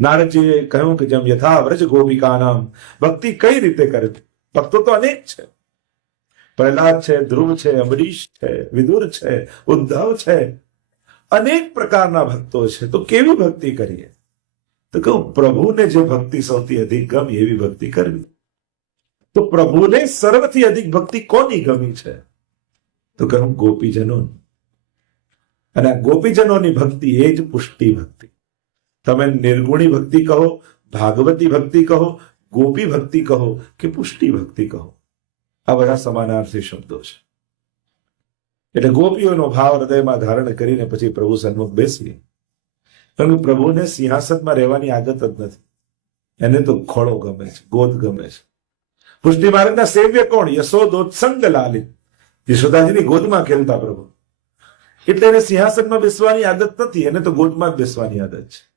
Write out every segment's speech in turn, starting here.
નારદજીએ કહ્યું કે જેમ યથા વ્રજ ગોપિકાનામ ભક્તિ કઈ રીતે કરવી ભક્તો તો અનેક છે. પ્રહલાદ છે, ધ્રુવ છે અમરીશ છે, વિદુર છે, ઉદ્ધવ છે. અનેક પ્રકારના ભક્તો છે. તો કેવી ભક્તિ કરીએ? તો કહું, પ્રભુને જે ભક્તિ સૌથી અધિક ગમી એવી ભક્તિ કરવી. તો પ્રભુને સર્વથી અધિક ભક્તિ કોની ગમી છે? તો કહું ગોપીજનો અને ગોપીજનોની ભક્તિ એ જ પુષ્ટિ ભક્તિ. તમે નિર્ગુણી ભક્તિ કહો, ભાગવતી ભક્તિ કહો, ગોપી ભક્તિ કહો કે પુષ્ટિ ભક્તિ કહો. આ બધા સમાનાર્થી શબ્દો છે. એટલે ગોપીઓનો ભાવ હૃદયમાં ધારણ કરીને પછી પ્રભુ સન્મુખ બેસીએ. પરંતુ પ્રભુને સિંહાસનમાં રહેવાની આદત જ નથી. એને તો ખોળો ગમે છે, ગોદ ગમે છે. પુષ્ટિ માર્ગના સેવ્ય કોણ? યશોદોત્સંગ લાલિત. યશોદાજીની ગોદમાં ખેલતા પ્રભુ. એટલે એને સિંહાસનમાં બેસવાની આદત નથી, એને તો ગોદમાં જ બેસવાની આદત છે.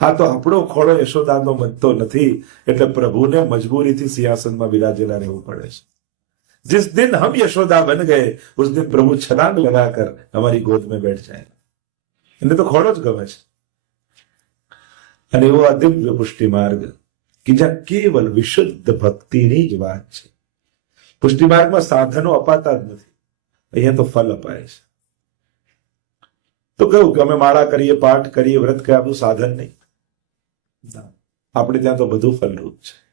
આ તો આપણો ખોળો યશોદાનો મનતો નથી એટલે પ્રભુને મજબૂરીથી સિંહાસનમાં બિરાજેલા રહેવું પડે છે जिस दिन हम यशोदा बन गए उस दिन प्रभु छलांग लगाकर हमारी गोद में बैठ जाए એને તો ખોળો જ ગમે છે અને એવો આ દિવ્ય પુષ્ટિ માર્ગ કે જ્યાં કેવલ વિશુદ્ધ ભક્તિની જ વાત છે પુષ્ટિ માર્ગમાં સાધનો અપાતા જ નથી અહીંયા તો ફલ અપાય છે તો કહ્યું કે અમે માળા કરીએ પાઠ કરીએ વ્રત કરીએ આપણું સાધન નહીં ના. આપણે ત્યાં તો બધું ફલરૂપ છે.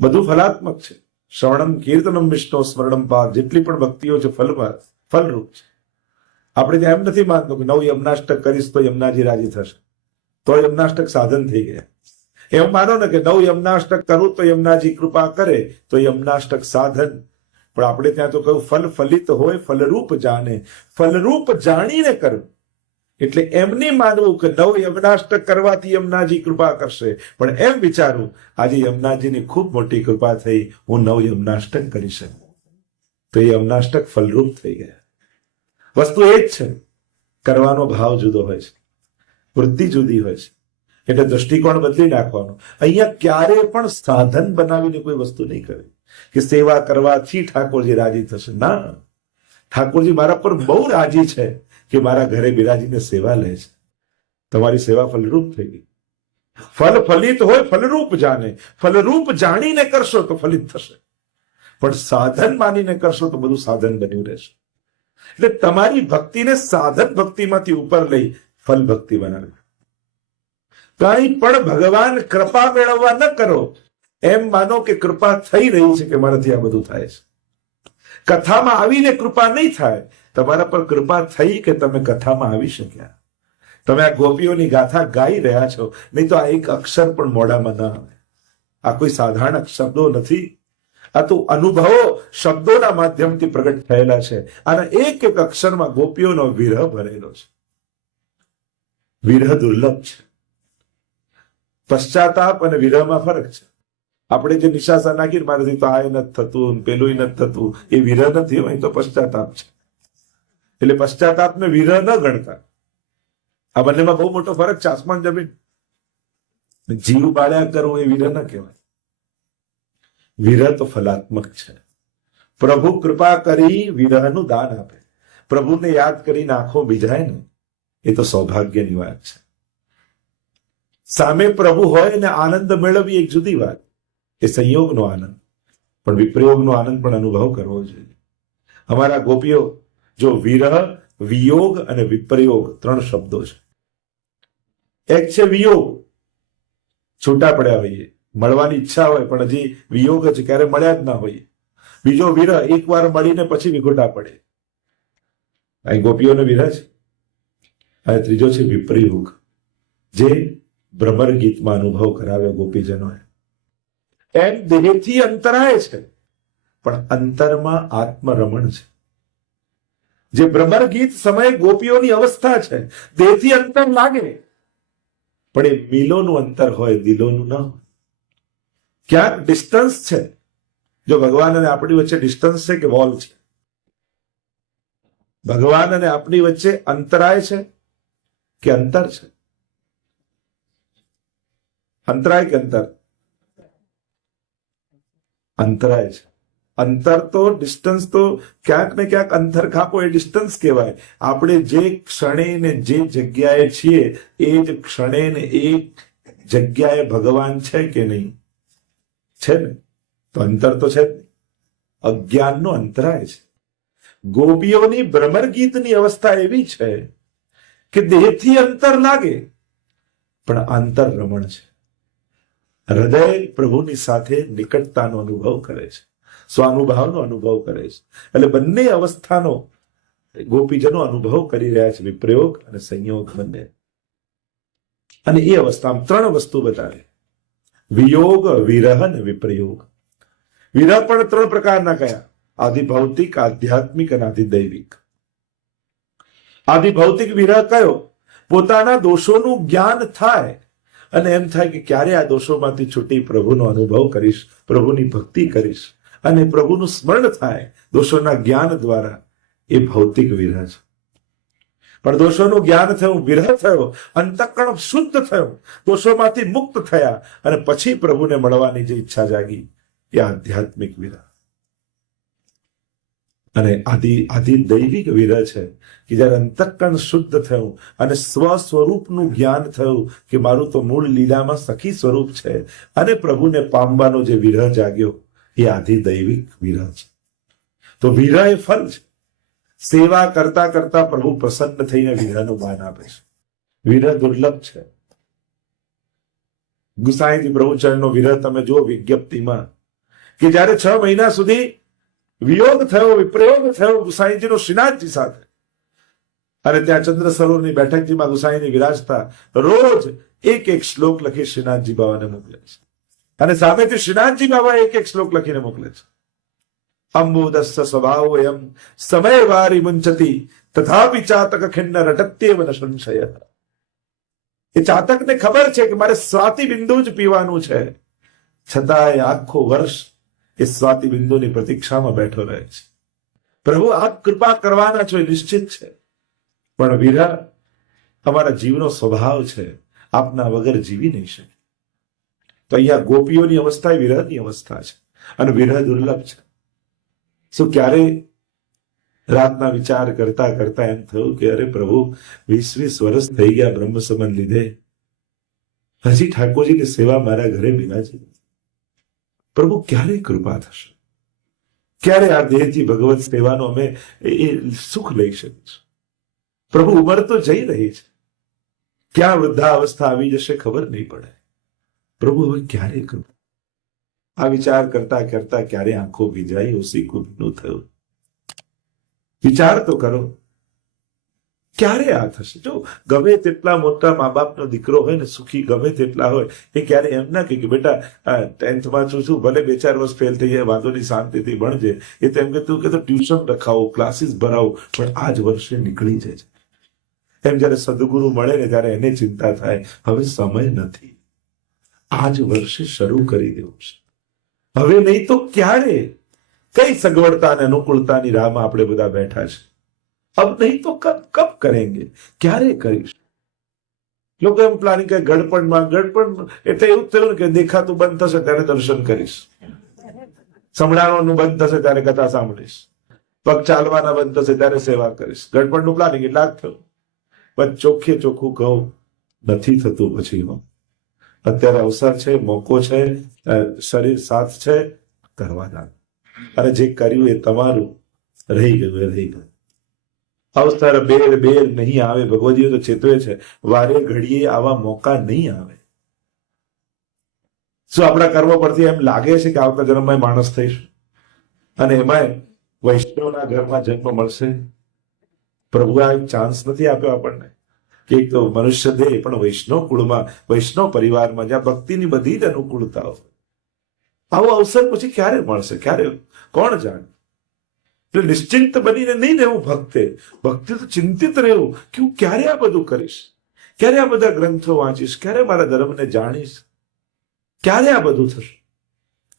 બધું ફલાત્મક છે. શ્રવણમ કીર્તનમ વિષ્ણુ સ્મરણમ પાઠ જેટલી પણ ભક્તિઓ છે ફલમાં ફલરૂપ છે. આપણે ત્યાં એમ નથી માનતું કે નવ યમનાષ્ટક કરીશ તો યમનાજી રાજી થશે. તો યમનાષ્ટક સાધન થઈ ગયા. એમ માનો ને કે નવ યમનાષ્ટક કરું તો યમનાજી કૃપા કરે, તો યમનાષ્ટક સાધન. પણ આપણે ત્યાં તો કહ્યું, ફલ ફલિત હોય, ફલરૂપ જાણે. ફલરૂપ જાણીને કરવું. એટલે એમ નહીં માનવું કે નવ યમનાષ્ટક કરવાથી યમનાજી કૃપા કરશે. પણ એમ વિચારવું આજે યમનાજીની ખૂબ મોટી કૃપા થઈ, હું નવ યમનાષ્ટક કરી શકું. તો એ યમનાષ્ટક ફલરૂપ થઈ ગયા. વસ્તુ એ જ છે, કરવાનો ભાવ જુદો હોય છે વૃત્તિ જુદી હોય છે. એટલે દ્રષ્ટિકોણ બદલી નાખવાનો. અહીંયા ક્યારે પણ સાધન બનાવીને કોઈ વસ્તુ નહીં કરે. કે સેવા કરવાથી ઠાકોરજી રાજી થશે. ના. ઠાકોરજી મારા પર બહુ રાજી છે. કે મારા ઘરે બિરાજીને સેવા લે છે. તમારી સેવા ફલરૂપ થઈ ગઈ. ફલ ફલિત હોય ફલરૂપ જાણે. ફલરૂપ જાણીને કરશો તો ફલિત થશે. પણ સાધન માનીને કરશો તો બધું સાધન બન્યું રહેશે. એટલે તમારી ભક્તિને સાધન ભક્તિમાંથી ઉપર લઈ ફલ ભક્તિ બનાવી. કઈ પણ ભગવાન કૃપા મેળવવા ન કરો. એમ માનો કે કૃપા થઈ રહી છે કે મારાથી આ બધું થાય છે. કથામાં આવીને કૃપા નહીં થાય. તમારા પર કૃપા થઈ કે તમે કથામાં આવી શક્યા. તમે આ ગોપીઓની ગાથા ગાઈ રહ્યા છો. નહીં તો આ એક અક્ષર પણ મોઢામાં ન આવે. આ કોઈ સાધારણ શબ્દો નથી. આ તો અનુભવો શબ્દોના માધ્યમથી પ્રગટ થયેલા છે. અને એક એક અક્ષરમાં ગોપીઓનો વિરહ ભરેલો છે. વિરહ દુર્લભ છે. પશ્ચાતાપ અને વિરહમાં ફરક છે. આપણે જે નિશાસા નાખીને મારાથી તો આ નથી થતું પેલું નથી થતું. એ વિરહ નથી હોય તો પશ્ચાતાપ છે. એટલે પશ્ચાતાપને વિરહ ન ગણતા. આ બંનેમાં બહુ મોટો ફરક છે, આસમાન જમીન. જીવ બાળ્યા કરવું એ વિરહ ન કહેવાય. વિરહ તો ફલાત્મક છે. પ્રભુ કૃપા કરી વિરહનું દાન આપે. પ્રભુને યાદ કરીને આંખો બીજાય ને, એ તો સૌભાગ્યની વાત છે. સામે પ્રભુ હોય ને આનંદ મેળવવી એક જુદી વાત. એ સંયોગનો આનંદ. પણ વિપ્રયોગનો આનંદ પણ અનુભવ કરવો જોઈએ. અમારા ગોપીઓ જો વિરહ, વિયોગ અને વિપ્રયોગ ત્રણ શબ્દો છે. એક છે વિયોગ. છૂટા પડ્યા હોઈએ. મળવાની ઈચ્છા હોય, પણ હજી વિયોગ છે ક્યારે મળ્યા જ ના હોઈએ. બીજો વિરહ એકવાર મળીને પછી વિખોટા પડે. અહીં ગોપીઓનો વિરહ છે. અને ત્રીજો છે વિપ્રયોગ. જે ભ્રમર ગીતમાં અનુભવ કરાવ્યો ગોપીજનોએ. એમ દેહથી અંતરાય છે. પણ અંતરમાં આત્મરમણ છે. જે ભ્રમર ગીત સમયે ગોપીઓની અવસ્થા છે દેહથી અંતર લાગે. પણ એ મિલોનું અંતર હોય, દિલોનું ન હોય. ક્યાંક ડિસ્ટન્સ છે. જો ભગવાન અને આપણી વચ્ચે ડિસ્ટન્સ છે કે વોલ છે? ભગવાન અને આપણી વચ્ચે અંતરાય છે કે અંતર છે? અંતરાય કે અંતર? અંતરાય છે. અંતર તો ડિસ્ટન્સ તો, ક્યાંક ને ક્યાંક અંતર કાપો એ ડિસ્ટન્સ કહેવાય. આપણે જે ક્ષણે ને જે જગ્યાએ છીએ, એ જ ક્ષણે ને એ જગ્યાએ ભગવાન છે કે નહીં? છે ને? તો અંતર તો છે. અજ્ઞાનનો અંતરાય છે. ગોપીઓની ભ્રમર ગીતની અવસ્થા એવી છે કે દેહથી અંતર લાગે, પણ અંતર રમણ છે. હૃદય પ્રભુની સાથે નિકટતાનો અનુભવ કરે છે. સ્વાનુભાવનો અનુભવ કરે છે. એટલે બંને અવસ્થાનો ગોપીજનો અનુભવ કરી રહ્યા છે, વિપ્રયોગ અને સંયોગ બંને. અને એ અવસ્થામાં ત્રણ વસ્તુ બતાવે. વિયોગ, વિરહ અને વિપ્રયોગ. વિરહ પણ ત્રણ પ્રકારના કયા? આદિ ભૌતિક આધ્યાત્મિક અને આદિ દૈવિક આદિ ભૌતિક વિરહ કયો? પોતાના દોષોનું જ્ઞાન થાય અને એમ થાય કે ક્યારે આ દોષોમાંથી છૂટી પ્રભુનો અનુભવ કરીશ, પ્રભુની ભક્તિ કરીશ. અને પ્રભુનું સ્મરણ થાય દોષોના જ્ઞાન દ્વારા એ ભૌતિક વિરહ છે. પણ દોષોનું જ્ઞાન થયું, વિરહ થયો અંતકણ શુદ્ધ થયો, દોષોમાંથી મુક્ત થયા અને પછી પ્રભુને મળવાની જે ઈચ્છા જાગી એ આધ્યાત્મિક વિરહ. અને આદિ આદિ દૈવિક વિરહ છે કે જ્યારે અંતકણ શુદ્ધ થયું અને સ્વ સ્વરૂપનું જ્ઞાન થયું કે મારું તો મૂળ લીલામાં સખી સ્વરૂપ છે અને પ્રભુને પામવાનો જે વિરહ જાગ્યો એ આધિદૈવિક દૈવિક વિરહ છે. તો વીરા એ ફલ છે. સેવા કરતા કરતા પ્રભુ પ્રસન્ન થઈને વીરાનું માન આપે છે. વીરા દુર્લભ છે. ગુસાઈજી પ્રભુચરણનો વિરહ તમે જુઓ વિજ્ઞપ્તિમાં કે જ્યારે છ મહિના સુધી વિયોગ થયો, વિપ્રયોગ થયો ગુસાઈજીનો શ્રીનાથજી સાથે. અને ત્યાં ચંદ્ર સરોવરની બેઠકજીમાં ગુસાઈની વિરાજતા રોજ એક એક શ્લોક લખી શ્રીનાથજી બાબાને મોકલે છે. અને સામેથી શ્રીનાથજી બાબા એક એક શ્લોક લખીને મોકલે છે. અંબુદસ્સ સ્વભાવ એમ સમય વારી મુંચતી તથાપિ ચાતક ખિન્ન રટત્ય મને સંશય એ ચાતકને ખબર છે કે મારે સ્વાતિ બિંદુ જ પીવાનું છે. છતાંય આખો વર્ષ એ સ્વાતિ બિંદુની પ્રતીક્ષામાં બેઠો રહે છે. પ્રભુ, આપ કૃપા કરવાના છો એ નિશ્ચિત છે. પણ વીરા અમારા જીવનો સ્વભાવ છે. આપના વગર જીવી નહીં શકે. તો અહીંયા ગોપીઓની અવસ્થા એ વિરહની અવસ્થા છે અને વિરહ દુર્લભ છે શું ક્યારે રાતના વિચાર કરતા કરતા એમ થયું કે અરે પ્રભુ વીસ વીસ વર્ષ થઈ ગયા બ્રહ્મ સંબંધ લીધે હજી ઠાકોરજીની સેવા મારા ઘરે બિરાજી પ્રભુ ક્યારે કૃપા થશે ક્યારે આ દેહથી ભગવત સેવાનો અમે એ- એ સુખ લઈ શકીશું પ્રભુ ઉંમર તો જઈ રહી છે ક્યાં વૃદ્ધાવસ્થા આવી જશે ખબર નહીં પડે પ્રભુ હવે ક્યારે કરું? આ વિચાર કરતા કરતા ક્યારે આંખો ભીજાઈ ઓસી કુબનું થયું. વિચાર તો કરો. ક્યારે આ થશે? જો ગમે તેટલા મોટા મા બાપનો દીકરો હોય ને, સુખી ગમે તેટલા હોય, એ ક્યારે એમ ના કે, બેટા ટેન્થમાં છું છું, ભલે બે ચાર વર્ષ ફેલ થઈ જાય, વાંધોની શાંતિથી ભણજે. એ તો એમ કે, તું કે તો ટ્યુશન રખાવો, ક્લાસીસ ભરાવો, પણ આ જ વર્ષે નીકળી જાય એમ જ્યારે સદગુરુ મળે ને, ત્યારે એને ચિંતા થાય. હવે સમય નથી. આ જ વર્ષે શરૂ કરી દેવું છે. હવે નહીં તો ક્યારે? કઈ સગવડતા અને અનુકૂળતાની રાહમાં આપણે બધા બેઠા છે? અબ નહીં તો કબ કબ કરેંગે? ક્યારે કરીશ? લોકો એમ પ્લાનિંગ કરે, ગડપણમાં, ગડપણ, એટલે એવું થયું કે દેખાતું બંધ થશે ત્યારે દર્શન કરીશ. સંભળાવાનું બંધ થશે ત્યારે કથા સાંભળીશ. પગ ચાલવાના બંધ થશે ત્યારે સેવા કરીશ. ગડપણનું પ્લાનિંગ એટલે જ થયું. પણ ચોખ્ખે ચોખ્ખું કહું નથી થતું પછી હો. અત્યારે અવસર છે, મોકો છે શરીર સાથ છે કરવાના અને જે કર્યું એ તમારું રહી ગયું, એ રહી ગયું. અવસર બેર બેર નહીં આવે, ભગવદીઓ તો ચેતવે છે, વારે ઘડીએ આવા મોકા નહીં આવે. શું આપણા કર્મ પરથી એમ લાગે છે કે આવતા જન્મમાં માણસ થઈશ? અને એમાંય વૈષ્ણવના ઘરમાં જન્મ મળશે? પ્રભુએ ચાન્સ નથી આપ્યો આપણને. કે એક મનુષ્ય દેહ પણ વૈષ્ણવ કુળમાં, વૈષ્ણવ પરિવારમાં જ્યાં ભક્તિની બધી જ અનુકૂળતા હોય. આવો અવસર પછી ક્યારે મળશે? ક્યારે? કોણ જાણે? એટલે નિશ્ચિંત બનીને નહીં રહેવું ભક્તે. ભક્તિ તો ચિંતિત રહેવું કે હું ક્યારે આ બધું કરીશ? ક્યારે આ બધા ગ્રંથો વાંચીશ? ક્યારે મારા ધર્મને જાણીશ? ક્યારે આ બધું થશે?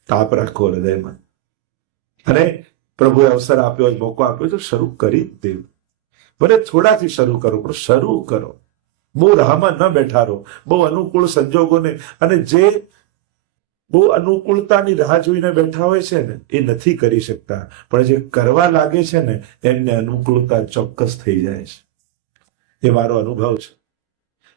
તાપ રાખો હૃદયમાં. અને પ્રભુએ અવસર આપ્યો, મોકો આપ્યો, તો શરૂ કરી દેવું. ભલે થોડાથી શરૂ કરો, પણ શરૂ કરો. બહુ રાહમાં ન બેઠા રહો. બહુ અનુકૂળ સંજોગોને અને જે બહુ અનુકૂળતાની રાહ જોઈને બેઠા હોય છે ને, એ નથી કરી શકતા. પણ જે કરવા લાગે છે ને, એમને અનુકૂળતા ચોક્કસ થઈ જાય છે. એ મારો અનુભવ છે.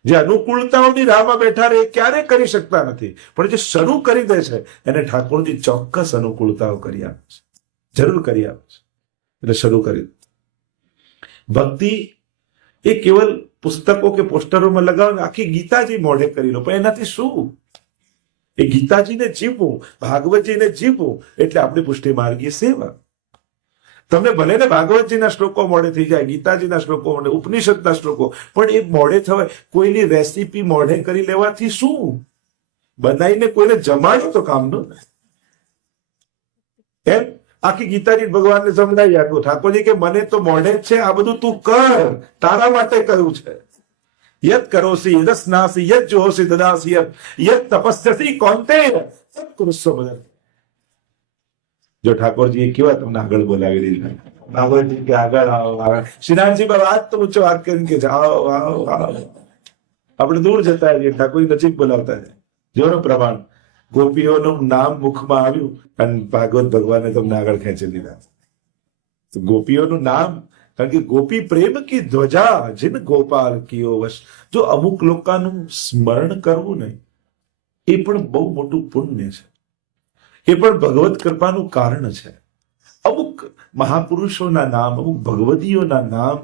જે અનુકૂળતાઓની રાહમાં બેઠા રહે ક્યારે કરી શકતા નથી. પણ જે શરૂ કરી દે છે, એને ઠાકોરજી ચોક્કસ અનુકૂળતાઓ કરી આપે છે. જરૂર કરી આપે છે. એટલે શરૂ કરી દે. ભક્તિ એ કેવલ પુસ્તકો કે પોસ્ટરોમાં લગાવો આખી ગીતાજી મોઢે કરી લો. પણ એનાથી શું? એ ગીતાજીને જીવવું, ભાગવતજીને જીવવું, એટલે આપણી પુષ્ટિ માર્ગીય સેવા. તમને ભલે ને ભાગવતજીના શ્લોકો મોડે થઈ જાય, ગીતાજીના શ્લોકો મોડે ઉપનિષદના શ્લોકો, પણ એ મોડે થવાય, કોઈની રેસીપી મોઢે કરી લેવાથી શું? બનાવીને કોઈને જમાડો તો કામનું. ને એમ? આખી ગીતાજી ભગવાનને સમજાવી આપ્યું. ઠાકોરજી કે, મને તો મોઢે છે, આ બધું તું કર. તારા માટે કહ્યું છે. યત કરોસી, યદસ્નાસી, યત જોહસી, દદાસી, યત યત તપસ્યસી કોંતે કુરુસ્વ બદલ. જો ઠાકોરજી કેવા તમને આગળ બોલાવી દીધા ઠાકોરજી કે, આગળ આવો, આગળ. શ્રીનાથજી બાબા, આજ તો ઊંચો વાત કરીને કે આવો આવો આવો. આપણે દૂર જતા રહીએ, ઠાકોરજી નજીક બોલાવતા છે જોનું પ્રમાણ. ગોપીઓનું નામ મુખમાં આવ્યું અને ભાગવત ભગવાને તમને આગળ ખેંચી લીધા. ગોપીઓનું નામ, કારણ કે ગોપી પ્રેમ કી ધ્વજા, જીન ગોપાલ કિયો વશ. જો અમુક લોકોનું સ્મરણ કરવું ને એ પણ બહુ મોટું પુણ્ય છે. એ પણ ભગવત કૃપાનું કારણ છે. અમુક મહાપુરુષોના નામ, અમુક ભગવદીઓના નામ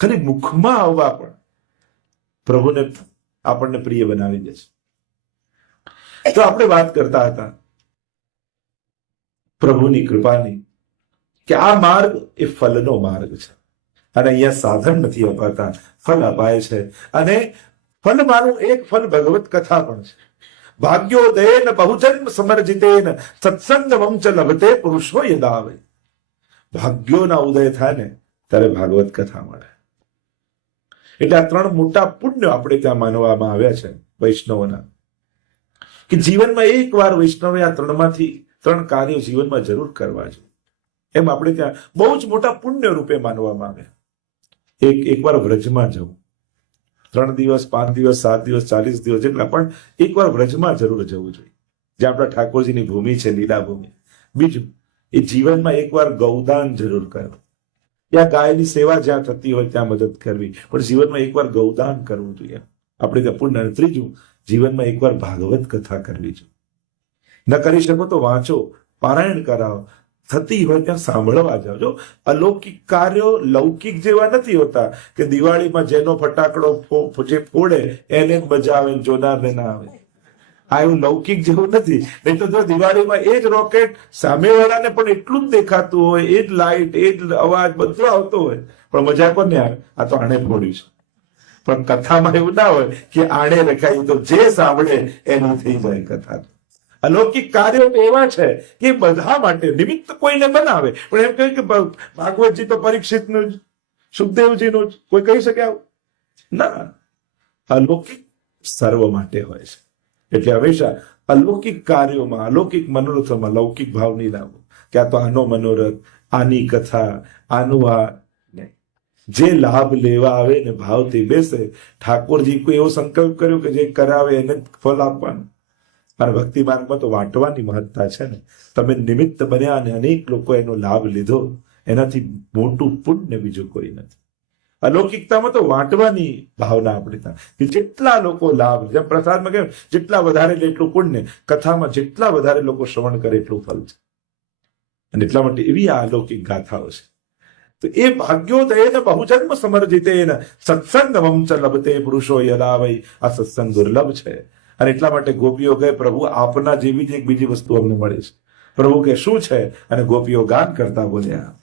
ખાલી મુખમાં આવવા પણ પ્રભુને આપણને પ્રિય બનાવી દે છે. તો આપણે વાત કરતા હતા પ્રભુની કૃપાની કે આ માર્ગ એ ફલનો માર્ગ છે. અને અહીંયા સાધન નથી અપાતા. ફલ અપાય છે. અને ફલમાંનું એક ફલ ભગવત કથા પણ છે. ભાગ્યોદયન બહુજન્મ સમર્જિતેન સત્સંગ વંચ લભતે પુરુષો યદાવે. ભાગ્યોના ઉદય થાય ને ત્યારે ભાગવત કથા મળે. એટલે આ ત્રણ મોટા પુણ્ય આપણે ત્યાં માનવામાં આવ્યા છે વૈષ્ણવોના. કે જીવનમાં એક વાર વૈષ્ણવે આ ત્રણમાંથી ત્રણ કાર્યો જીવનમાં જરૂર કરવા જોઈએ. એમ આપણે ત્યાં બહુ જ મોટા પુણ્ય રૂપે માનવામાં આવે. એક એકવાર વ્રજમાં જવું. ત્રણ દિવસ, પાંચ દિવસ, સાત દિવસ, ચાલીસ દિવસ જેટલા, પણ એકવાર વ્રજમાં જરૂર જવું જોઈએ. જે આપણા ઠાકોરજીની ભૂમિ છે લીલા ભૂમિ બીજું, એ જીવનમાં એકવાર ગૌદાન જરૂર કરવું. ત્યાં ગાયની સેવા જ્યાં થતી હોય, ત્યાં મદદ કરવી. પણ જીવનમાં એકવાર ગૌદાન કરવું જોઈએ. આપણે ત્યાં પુણ્ય ત્રીજું જીવનમાં એકવાર ભાગવત કથા કરવી જોઈએ ન કરી શકો તો વાંચો, પારાયણ કરાવો, થતી હોય ત્યાં સાંભળવા જાઓ. જો અલૌકિક કાર્યો લૌકિક જેવા નથી હોતા કે દિવાળીમાં જેનો ફટાકડો જે ફોડે એને મજા આવે જોનારને ના આવે. આ એવું લૌકિક જેવું નથી. નહીં તો જો દિવાળીમાં એ જ રોકેટ સામેવાળાને પણ એટલું જ દેખાતું હોય, એ જ લાઈટ, એ જ અવાજ બધો આવતો હોય. પણ મજા કોને આવે? આ તો આણે ફોડ્યું છે. પણ કથામાં એવું ના હોય કે આણે લખાયું તો જે સાંભળે એનું થઈ જાય કથા. અલૌકિક કાર્યો એવા છે કે બધા માટે નિમિત્ત કોઈને બનાવે. પણ એમ કહ્યું કે ભાગવતજી તો પરીક્ષિતનું જ, સુખદેવજીનું જ. કોઈ કહી શકે ના. અલૌકિક સર્વ માટે હોય છે. એટલે હંમેશા અલૌકિક કાર્યોમાં, અલૌકિક મનોરથોમાં લૌકિક ભાવ નહીં લાવવો. કે આ તો આનો મનોરથ, આની કથા, આનું આ જે લાભ લેવા આવે ને ભાવથી બેસે, ઠાકોરજી કોઈ એવો સંકલ્પ કર્યો કે જે કરાવે એને ફળ આપવાનું? અને ભક્તિ માર્ગમાં તો વાંટવાની મહત્તા છે ને. તમે નિમિત્ત બન્યા અને અનેક લોકો એનો લાભ લીધો, એનાથી મોટું પુણ્ય બીજું કોઈ નથી. અલૌકિકતામાં તો વાંટવાની ભાવના આપણી કે જેટલા લોકો લાભ જેમ પ્રસાદમાં કેમ, જેટલા વધારે એટલું પુણ્ય, કથામાં જેટલા વધારે લોકો શ્રવણ કરે એટલું ફળ છે. અને એટલા માટે એવી આ અલૌકિક ગાથાઓ છે. તો એ ભાગ્યોદયેન બહુજન્મ સમર્જિતેન સત્સંગ વંચ લભતે પુરુષો યદા વૈ. આ સત્સંગ દુર્લભ છે. અને એટલા માટે ગોપીઓ કહે, પ્રભુ, આપના જેવી જ એક બીજી વસ્તુ અમને મળે છે. પ્રભુ કે શું છે? અને ગોપીઓ ગાન કરતા બોલ્યા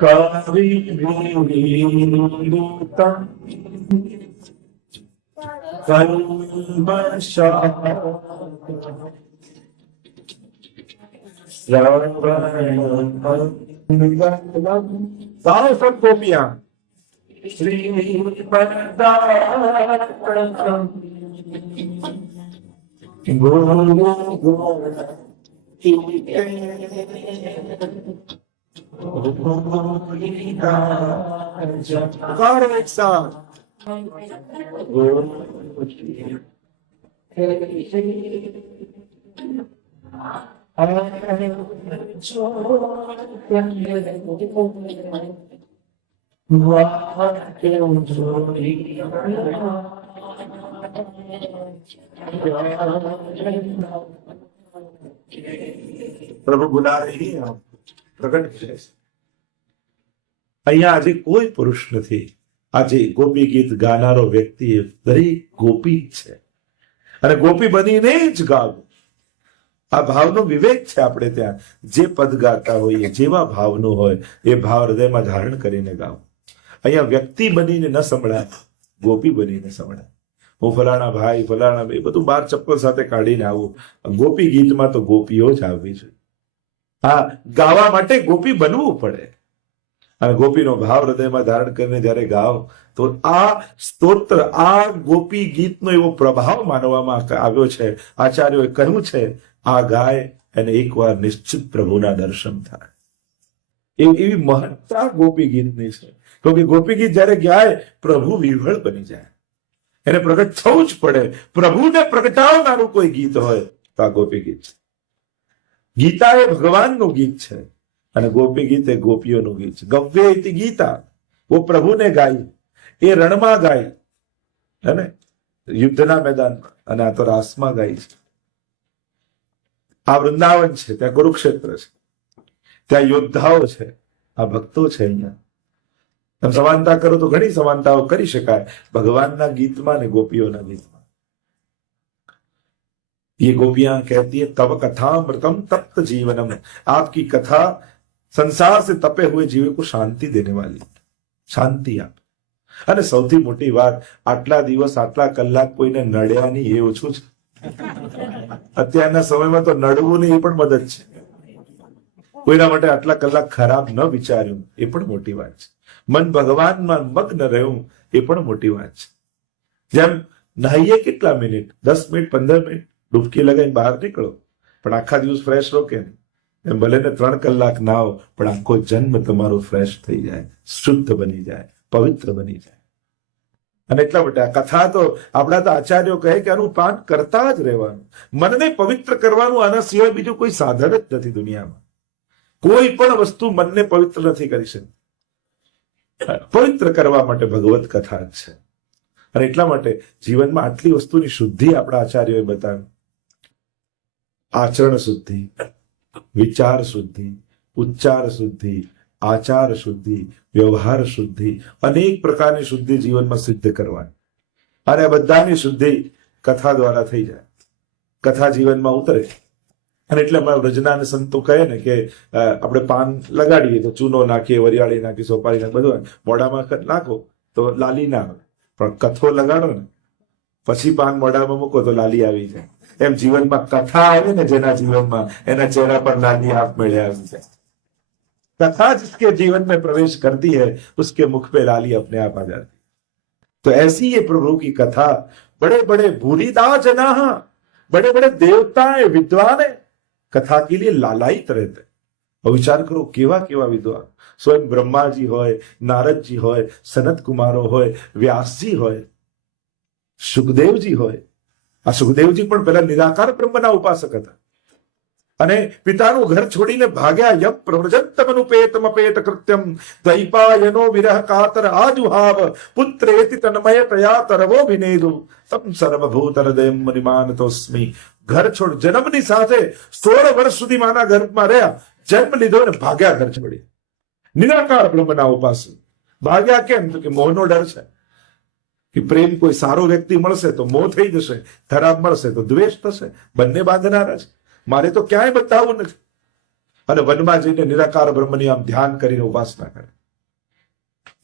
કથામૃતમ તત્જીવનમ કવિભૂમિતમ કલ્મષા સારો સબ ગોપિયા શ્રી પુકારો એક સાથ પ્રભુ બુલા રહી હૈ આપકો. પ્રગટ છે અહીંયા આજે કોઈ પુરુષ નથી આજે ગોપી ગીત ગાનારો વ્યક્તિ દરેક ગોપી છે. અને ગોપી બનીને જ ગાવું. આ ભાવનો વિવેક છે આપણે ત્યાં. જે પદ ગાતા હોઈએ, જેવા ભાવનું હોય, એ ભાવ હૃદયમાં ધારણ કરીને ગાવું. અહીંયા વ્યક્તિ બનીને ન સંભળાય, ગોપી બનીને સંભળાય. હું ફલાણા ભાઈ ફલાણા ભાઈ બધું બાર ચપ્પલ સાથે કાઢીને આવું. ગોપી ગીતમાં તો ગોપીઓ જ આવવી જોઈએ. હા ગાવા માટે ગોપી બનવું પડે. અને ગોપીનો ભાવ હૃદયમાં ધારણ કરીને જ્યારે ગાવ, તો આ સ્તોત્ર, આ ગોપી ગીતનો એવો પ્રભાવ માનવામાં આવ્યો છે. આચાર્યોએ કહ્યું છે, આ ગાય અને એકવાર નિશ્ચિત પ્રભુના દર્શન થાય. એવી મહત્તા ગોપી ગીતની છે. કે ગોપી ગીત જ્યારે ગાય, પ્રભુ વિહળ બની જાય. એને પ્રગટ થવું જ પડે. પ્રભુને પ્રગટાવનારું કોઈ ગીત હોય તો આ ગોપી ગીત ગીતા એ ભગવાનનું ગીત છે. અને ગોપી ગીત એ ગોપીઓનું ગીત છે ગવ્ય ઇતિ ગીતા વો પ્રભુને ગાઈ એ રણમાં ગાઈ હે ને યુદ્ધના મેદાનમાં અને આ તો રાસમાં ગાઈ છે આ વૃંદાવન છે ત્યાં કુરુક્ષેત્ર છે ત્યાં યોદ્ધાઓ છે આ ભક્તો છે અહીંયા તમે સમાનતા કરો તો ઘણી સમાનતાઓ કરી શકાય ભગવાનના ગીતમાં ને ગોપીઓના ગીતમાં ये गोपियां कहती है तब कथामृतम तप्त जीवनम आपकी कथा संसार से तपे हुए जीव को शांति देने वाली શાંતિ આપ અને સૌથી મોટી વાત આટલા દિવસ આટલા કલાક કોઈને નડ્યા નહીં એ ઓછું છે અત્યારના સમયમાં તો નડવું નહીં એ પણ મદદ છે કોઈના માટે આટલા કલાક ખરાબ ન વિચાર્યું એ પણ મોટી વાત છે મન ભગવાનમાં મગ્ન રહ્યું એ પણ મોટી વાત છે જેમ નાહીએ કેટલા મિનિટ દસ મિનિટ પંદર મિનિટ ડૂબકી લગાવીને બહાર નીકળો પણ આખા દિવસ ફ્રેશ રહો કે નહીં એમ ભલે ને ત્રણ કલાક ના આવો પણ આખો જન્મ તમારો ફ્રેશ થઈ જાય, શુદ્ધ બની જાય, પવિત્ર બની જાય. અને એટલા માટે આ કથા તો આપણા તો આચાર્યો કહે કે આનું પાન કરતા જ રહેવાનું. મનને પવિત્ર કરવાનું આના સિવાય બીજું કોઈ સાધન જ નથી દુનિયામાં. કોઈ પણ વસ્તુ મનને પવિત્ર નથી કરી શકતી. પવિત્ર કરવા માટે ભગવત કથા જ છે. અને એટલા માટે જીવનમાં આટલી વસ્તુની શુદ્ધિ આપણા આચાર્યોએ બતાવી. આચરણ શુદ્ધિ. વિચાર શુદ્ધિ, ઉચ્ચાર શુદ્ધિ, આચાર શુદ્ધિ, વ્યવહાર શુદ્ધિ, અનેક પ્રકારની શુદ્ધિ જીવનમાં સિદ્ધ કરવાની. અને બધાની શુદ્ધિ કથા દ્વારા થઈ જાય. કથા જીવનમાં ઉતરે. અને એટલે અમારા વ્રજના સંતો કહે ને કે આપણે પાન લગાડીએ તો ચૂનો નાખીએ, વરિયાળી નાખીએ, સોપારી નાખીએ, બધું મોઢામાં નાખો તો લાલી ના આવે. પણ કથો લગાડો ને, પછી પાન મોઢામાં મૂકો તો લાલી આવી જાય. એમ જીવનમાં કથા આવે ને જેના જીવનમાં એના ચહેરા પર લાલી આપ મેળે આવી જાય कथा जिसके जीवन में प्रवेश करती है उसके मुख पे लाली अपने आप आ जाती तो ऐसी ये प्रभु की कथा बड़े बड़े भूरिदा जना बड़े बड़े देवताएं विद्वान कथा के लिए लालायित रहते और विचार करो કેવા કેવા વિદ્વાન સ્વયં બ્રહ્માજી હોય નારદજી હોય સનત કુમારો હોય વ્યાસજી હોય સુખદેવજી હોય આ સુખદેવજી પણ પેલા નિરાકાર બ્રહ્મના ઉપાસક હતા. અને પિતાનું ઘર છોડીને ભાગ્યા યમ પ્રવ્રજંતમનુપેતમ અપેત કૃત્યમ દૈપાયનો વિરહ કાતર આજુહાવ પુત્રેતિ તન્મય તયા તરવો વિનેદુ. તમ સર્વભૂત હૃદયમ મનિમાનતોસ્મિ. ઘર છોડ જન્મની સાથે સોળ વર્ષ સુધી માના ઘરમાં રહ્યા. જન્મ લીધો ને ભાગ્યા ઘર છોડી નિરાકાર બ્રહ્મના ઉપાસક. ભાગ્યા કેમ? તો કે મોહનો ડર છે. કે પ્રેમ કોઈ સારો વ્યક્તિ મળશે તો મોહ થઈ જશે, ખરાબ મળશે તો દ્વેષ થશે, બંને બાંધનારા છે. મારે તો ક્યાંય બતાવવું નથી. અને વનમાં જઈને નિરાકાર બ્રહ્મની આમ ધ્યાન કરીને ઉપાસના કરે.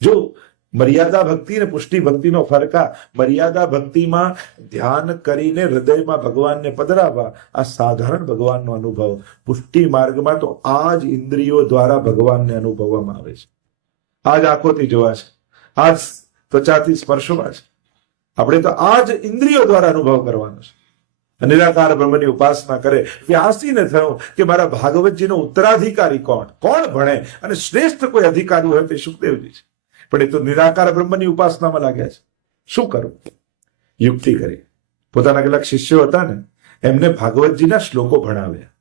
જો મર્યાદા ભક્તિ અને પુષ્ટિ ભક્તિનો ફરક આ મર્યાદા ભક્તિમાં ધ્યાન કરીને હૃદયમાં ભગવાનને પધરાવવા, આ સાધારણ ભગવાનનો અનુભવ. પુષ્ટિ માર્ગમાં તો આ જ ઇન્દ્રિયો દ્વારા ભગવાનને અનુભવવામાં આવે છે. આ જ આંખોથી જોવા છે. આ ત્વચાથી સ્પર્શવા છે. આપણે તો આ જ ઇન્દ્રિયો દ્વારા અનુભવ કરવાનો છે. નિરાકાર બ્રહ્મની ઉપાસના કરે વ્યાસીને થયું કે મારા ભાગવતજીનો ઉત્તરાધિકારી કોણ? કોણ ભણે? અને શ્રેષ્ઠ કોઈ અધિકારી હોય તે સુખદેવજી છે. પણ એ તો નિરાકાર બ્રહ્મની ઉપાસનામાં લાગ્યા છે. શું કરું? યુક્તિ કરી. પોતાના કેટલાક શિષ્યો હતા ને, એમને ભાગવતજીના શ્લોકો ભણાવ્યા.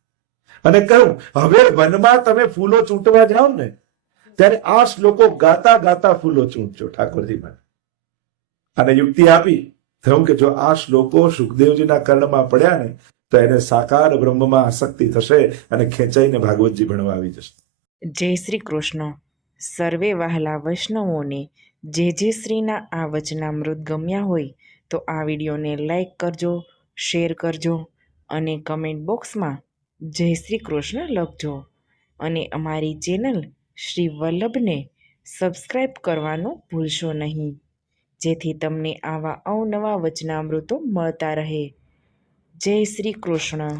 અને કહ્યું, હવે વનમાં તમે ફૂલો ચૂંટવા જાઓ ને ત્યારે આ શ્લોકો ગાતા ગાતા ફૂલો ચૂંટજો ઠાકોરજી માટે અને યુક્તિ આપી, થયું કે જો આ શ્લોકો સુખદેવજીના કર્ણમાં પડ્યા ને, તો એને સાકાર બ્રહ્મમાં આસક્તિ થશે અને ખેંચાઈને ભાગવતજી ભણવા આવી જશે. જય શ્રી કૃષ્ણ. સર્વે વહાલા વૈષ્ણવોને જે જે શ્રીના આ વચનામૃત ગમ્યા હોય, તો આ વિડીયોને લાઈક કરજો, શેર કરજો અને કમેન્ટ બોક્સમાં જય શ્રી કૃષ્ણ લખજો. અને અમારી ચેનલ શ્રી વલ્લભને સબસ્ક્રાઈબ કરવાનું ભૂલશો નહીં. જેથી તમને આવા અવનવા વચનામૃતો મળતા રહે. જય શ્રી કૃષ્ણ.